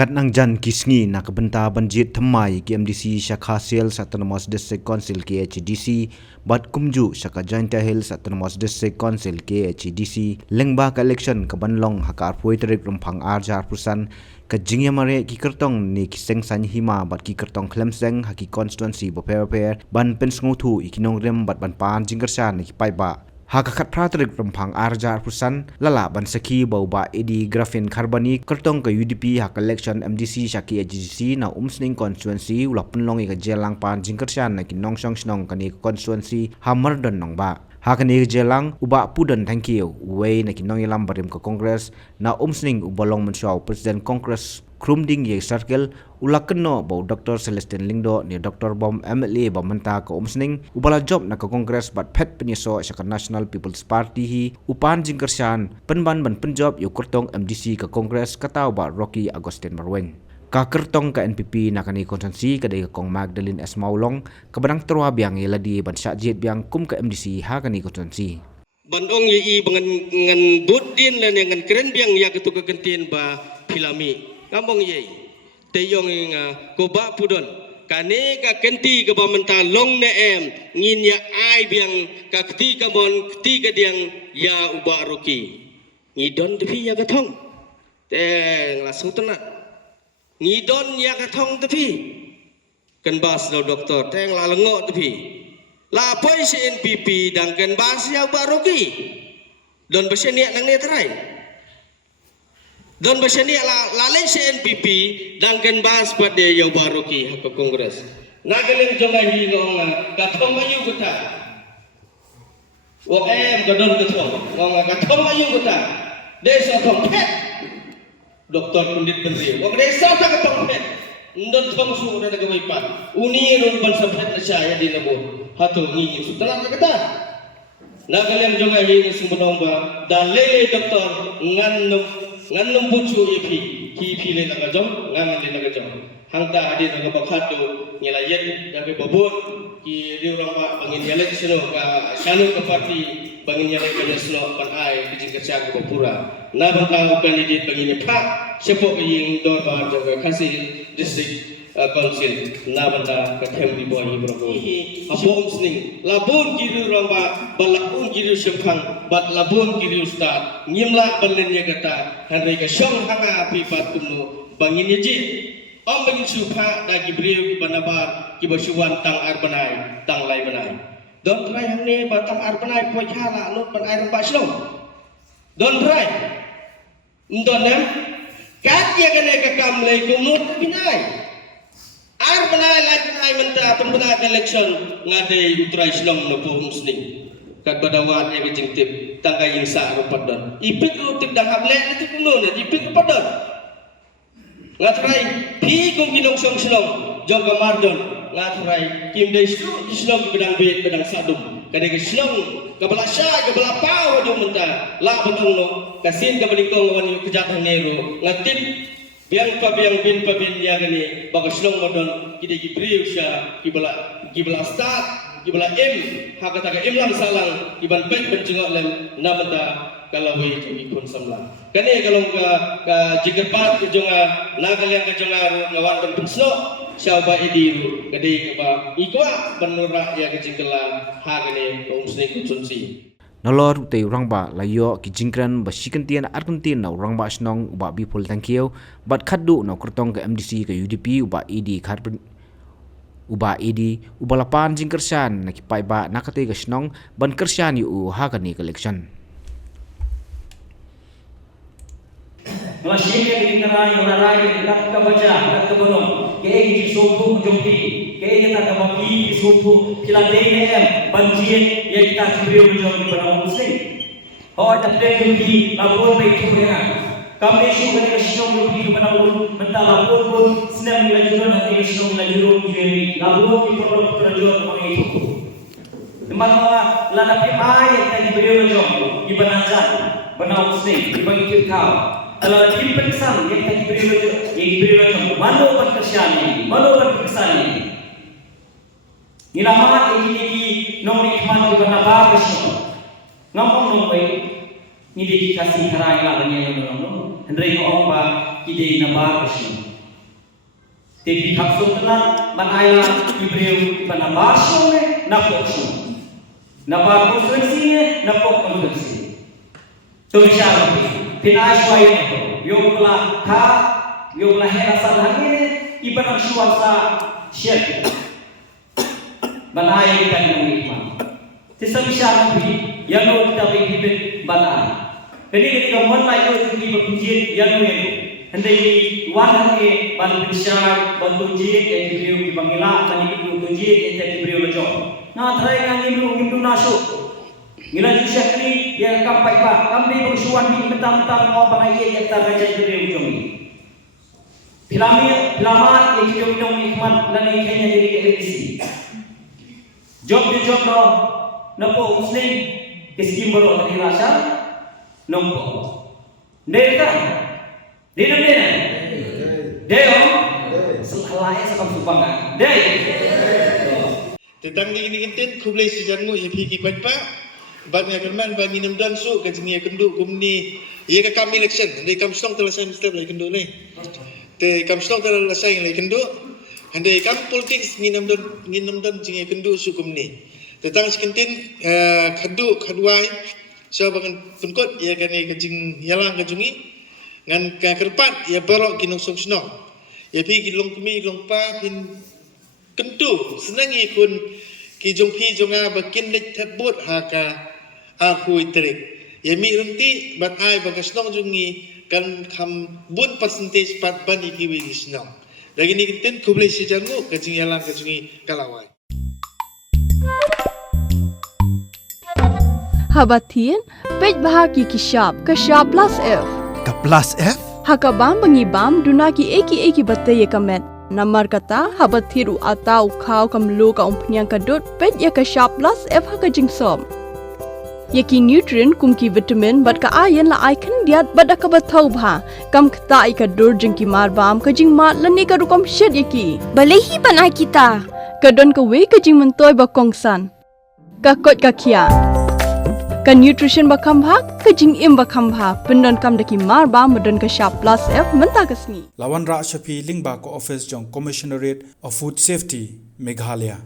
Katnang jan kisngi na kabenta banjit thamai KMDC Shakha Sales Autonomous District Council KHDC bat kumju Shakha Jaintia Hills Autonomous District Council KHDC lengba ka election ka banlong hakar poitrik rumphang arjar pusan ka jingya mare ki kertong ni kiseng san hima bat ki kertong klemseng haki constituency bo per ban pensngu thu ikinong rem bat ban pan jingkersan ni paiba Hakakat pratrik rempang arjar pusan lala ban saki bauba edi grafin karbani kertong ke UDP hak election MDC Shaki AGC na umsning constituency ula penlong ika jelang pan jingkersan na kinong song snong kani constituency hamardon nong ba hakani jelang uba pudan thank you way na kinong ilam barim ke kongres na umsning ubalong menshaw president kongres krumding ye circle ulakno bau Dr. Celestin Lingdo ni Dr. Bom MLA bamanta ko umsning ubala job na ka kongres bat phet penyeso sa National People's Party hi upan jingkersan penban ban penjob yu kertong MDC ka kongres kataw ba Rocky Agustin Marweng ka kertong ka NPP na kani konsensi kadai ka kong Magdalene S Maulong kabadang terwa biang yeladi ban sakjet biang kum ka MDC ha kani konsensi bandong yi ngan budin lan ngan keren biang ya ketu kegentin ba filami ngomong ye teyong nga koba pudon kane ka kenti ka bamenta long ne em ngin ya ai biang ka kti ka bon kti ka diang ya uba roki ngidon tepi ya ka thong te la sutna ngidon ya ka thong tepi kan bas lo doktor te la lengo tepi la poi si NPP dan kan bas ya uba roki don besenia nang ne trai Don berseni lalai CNPP dan kan bahas pada yang baru ki hak kongres. Nagaleng jongahi ngonga kathong ayu kita. Wong gadon kathong ngonga kathong ayu kita. Desa thong phet. Doktor Pundit Bendri. Wong desa ta kathong phet. Ndon thong su na nagawaipan. Uni ron ban saphet na siya di nabo. Hato ni sutalan kata. Nagaleng jongahi ni sumbong ba dalele doktor ngan bucu yepi ki le naga jom ngan le naga jom hangta adi naga bakhato nyelayet dabe babon ki di orang ba bangin yalek sino ka sanu ka parti bangin yalek ka sino pan ai bijing kerja ka pura na bangka kandidate bangin pha sepo ying do ba jaga kasih district council na banta ka them di boy bro abong sning labun giru orang ba balapun giru semphang bat labun giru ustad ngimla balen ya kata handai ka syong hanga api patumno bangin ji om bangin supha da gibriu banabar ki basuwan tang arbanai tang lai banai don try hangne batang arbanai poi khala lot ban ai ba slong don try ndon nem kat ya kene ka kam lai kumut binai arbanai lai banai menta pembela election ngade utrai slong no po musning kat badawat ya jingtip tangga yang sa rupadon ipik utip dang hable itu kuno na ipik rupadon ngatrai pi kong ginong song slong jong gamardon ngatrai kim dei slong bedang be bedang sadum kadai slong kabala sya kabala pau jo menta la bedong no kasin kabalingkong wan kejat nero ngatip biang bin ya gani baga slong modon kide gibriu sya kibala start kibala hakata ka lam salang iban pet bencengok lem namata kalawai jong ikun samlang kane kalong ka jigerpat ke jonga nagaliang ke jonga ngawan dan pensno syaba ediru gade ka ikwa benura ya ke jingkela hagane ka umsni kunsunsi Nolor utay urangba layo ki jingkran ba sikentian arkentin na urangba snong uba bipol tangkiyo bat khaddu na kurtong ke MDC ke UDP uba ED karbon uba ED uba lapan jingkersan na kipai ba nakate ke snong ban kersan yu ha kani election Masih di narai nak kebaca nak kebelum ke di suatu jumpi ke kita kembali di suatu kila DM banjir yang kita cibir menjadi barang muslim. Oh tapi jumpi lapor baik tu ya. Kami sudah kesyong jumpi barang mentah lapor pun senang melajukan nanti kesyong melajur jadi lapor di produk terjual orang itu. Teman-teman lada PMI yang diberi menjadi di banazan barang muslim dibagi kau. Kalau tim periksa yang diberi macam mana berkesan ini, mana berkesan ini. Ilamat ini nong nikmat juga nabah besok. Ngomong nongoi, ini dikasih harai lah bagi yang nong. Hendrai ngomong bah, ini nabah besok. Tapi kapsul telan manailah Ibreu pada barsone napoksu. Napar konstruksinya napok konstruksi. Tu bicara pinai suai yogla ka yogla herasan hangine ibarat suasa syek. Manai kita mengikman. Tisa bicara yang kita berikan banai. Jadi ketika mulai itu diperkuji yang itu. Hendak wan ke bantu bisyar, bantu jid, yang diberi bangila, tani bantu jid, yang diberi lejo. Nah, terakhir yang diberi nasuk. Gila syakri yang kampai pak, kami bersuan di mentang-mentang mau panai yang tak baca diberi ujung. Filamat yang kita undang nikmat dan yang hanya jadi KMDC. Job no, nampak Muslim, kiskim baru tadi rasa, nampak. Mereka. Dino. Deo. Selahnya sakam supanga. Deo. Tentang ini intent kublai sejarmu ya piki pat pa. Bat ngakerman bagi namdan su kajingi kendu kumni. Ia ke kami election. Andai kam stong terlasan step lagi kendu ni. Te kam stong terlasan lagi kendu. Andai kam politik ni namdan jingi kendu su kumni. Tentang sekentin kedua so bahkan pengkot ia kan kajing yalang kajungi. Ngan kerpat ya berok kinong songsnong ya pi kilong kemi kilong pa pin kentu senang ikun ki jong pi jonga bakin lek tabut haka aku itrik ya mi runti bat ai bagasnong jungi kan kam bun percentage pat ban iki wi snong lagi ni kiten kublai sejarmu kajing yalang kajungi kalawai Habatin pej bahaki kishap plus F Ka plus F? Hakabam bangibam dunaki eki batay kamet. Namar kata habathiru atau kau kamlu ka umpnyang kadut pet ya ka sharp plus F haka jingsom. Yaki nutrient kumki vitamin bat ka iron la icon diat bat ka bathau bha kam kta ka dur jingki mar bam ka jing mat lani ka rukom shed yaki. Balehi panai kita. Kadon ka we ka jing mentoy ba kongsan. Ka kot ka kia. Ka nutrition bakam bha ka jing im bakam bha pendon kam daki mar ba medon ka sharp plus F menta kasni Lawan Ra Shafi Lingba ko office jong Commissionerate of Food Safety Meghalaya